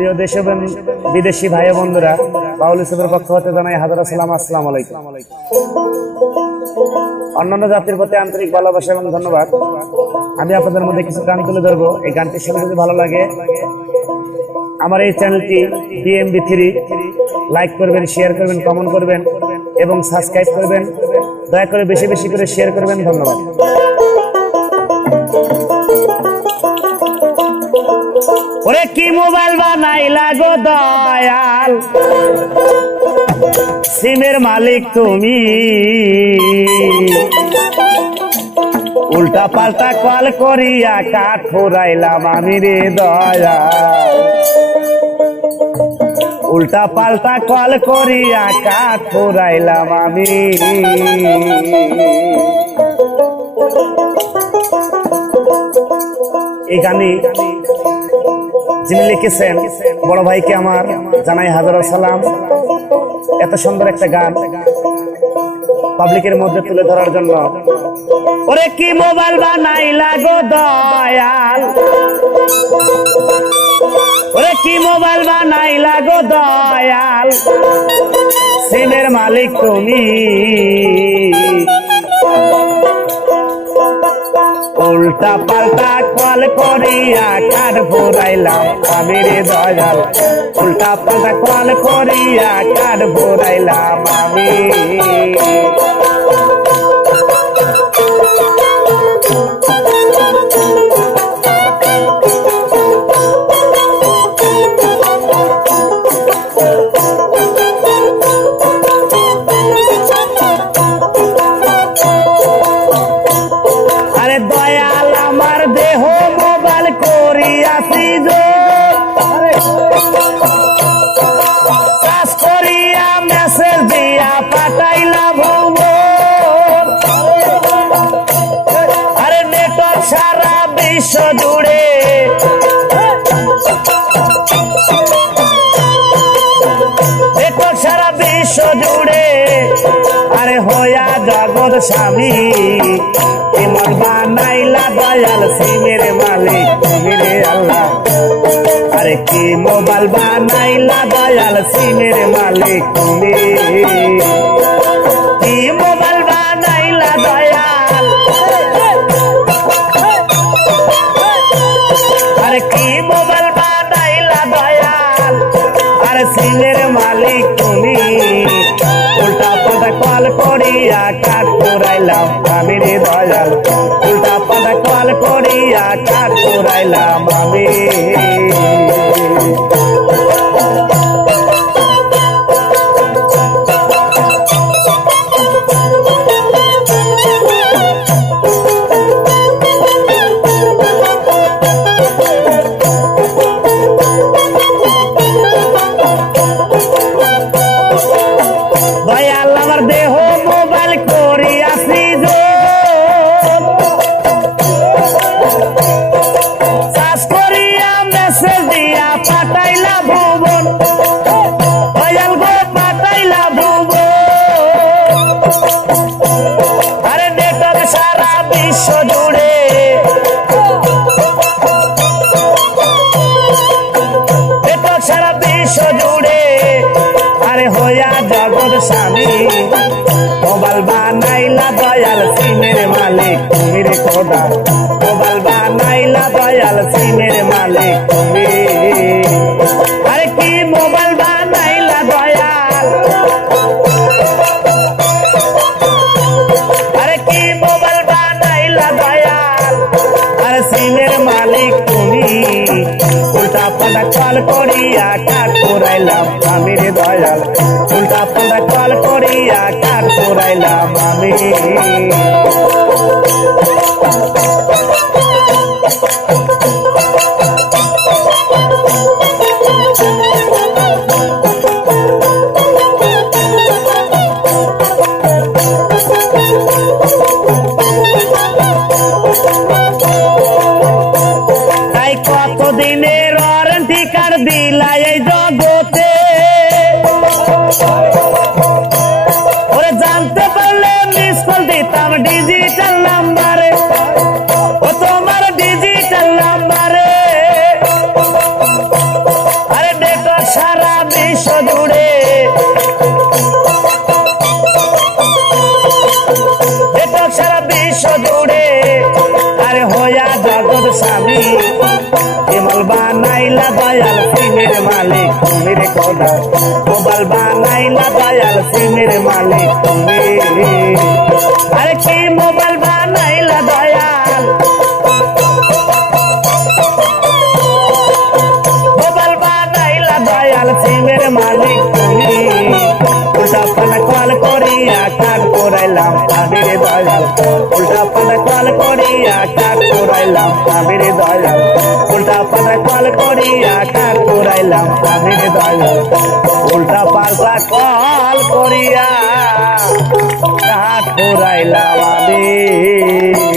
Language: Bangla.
প্রিয় দেশ এবং বিদেশি ভাই বন্ধুরা, বাউল ইউসুফের পক্ষ হতে জানাই হাজার সালাম, আসসালামু আলাইকুম। অন্যান্য জাতির প্রতি আন্তরিক ভালোবাসা এবং ধন্যবাদ। আমি আপনাদের মধ্যে কিছু গান তুলে ধরবো। এই গানটি শুনে যদি ভালো লাগে আমার এই চ্যানেলটি DMB3 লাইক করবেন, শেয়ার করবেন, কমেন্ট করবেন এবং সাবস্ক্রাইব করবেন। দয়া করে বেশি বেশি করে শেয়ার করবেন। ধন্যবাদ। ওরে কি মোবাইল বানাইলা গো দয়াল, সিমের মালিক তুমি, উল্টা পাল্টা কল করিয়া কাঠ ফুরাইলাম আমি রে দয়াল, উল্টা পাল্টা কল করিয়া কাঠ ফুরাইলাম আমি। এই গানে যিনি লিখেছেন বড় ভাইকে আমার জানাই হাজারো সালাম। এত সুন্দর একটা গান পাবলিকের মধ্যে তুলে ধরার জন্য। ওরে কি মোবাইল বানাইলা গো দয়াল, ওরে কি মোবাইল বানাইলা গো দয়াল, সিমের মালিক তুমি, উল্টা পাল্টা কল করিয়া কাঠ ফুরাইলাম আমি রে দয়াল, উল্টা পাল্টা কল করিয়া কাঠ ফুরাইলাম আমি। আরে দয়াল আমার দেহ মোবাইল করিয়াছি চাষ করিয়া মেসেজ দিয়া পাঠাইলা ভুব, আরে নেটওয়ার্ক সারা বিশ্ব জুড়ে, নেটওয়ার্ক সারা বিশ্ব জুড়ে, আরে হইয়া জগৎ স্বামী, ইমন বানাইলা দয়াল সিমের মালিক তুমি রে আল্লাহ, আরে কি মোবাইল বানাইলা দয়াল সিমের মালিক তুমি, কি মোবাইল বানাইলা দয়াল, আরে কি মোবাইল বানাইলা দয়াল, আরে সিমের মালিক তুমি, উল্টা পাল্টা কল করিয়া কাঠ ফুরাইলাম আমি রে দয়াল, উল্টা পাল্টা কল করিয়া কাঠ ফুরাইলাম আমি। দয়াল আমার দেহ মোবাইল করিয়াছি চাষ করিয়া মেসেজ দিয়া পাঠাইলা ভুবন, দয়াল গো পাঠাইলা ভুবন, আরে নেটওয়ার্ক সারা বিশ্ব জুড়ে, নেটওয়ার্ক সারা বিশ্ব জুড়ে, আরে হইয়া জগৎ স্বামী, মোবাইল বানাইলা দয়াল সিমের মালিক তুমি রে খোদা, মোবাইল বানাইলা দয়াল সিমের মালিক তুমি, আরে কি মোবাইল বানাইলা দয়াল, আরে কি মোবাইল বানাইলা দয়াল, আরে সিমের মালিক তুমি, উল্টা পাল্টা কল করিয়া কাঠ ফুরাইলাম আমি রে দয়াল, উল্টা পাল্টা কল করিয়া কাঠ ফুরাইলাম আমি। তাই কতদিনের ওয়ারেন্টি কার্ড দিলা এই জগতে, ওরে জানতে পারলে মিস কল দিতাম ডিজিটাল নাম্বারে, ও তোমার ডিজিটাল নাম্বারে, আরে খোদা মোবাইল বানাইলা দয়াল সিমের মালিক তুমি আরে কি মোবাইল বানাইলা দয়াল মোবাইল বানাইলা দয়াল সিমের মালিক তুমি উল্টা পাল্টা কল করিয়া কাট করাইলাম আবির দয়াল উল্টা পাল্টা কল করিয়া কাট করাইলাম আবির দয়াল উল্টা পাল্টা কল করিয়া কাট করাইলাম আবির দয়াল উল্টা পাল্টা কল করিয়া কাট করাইলাম আবির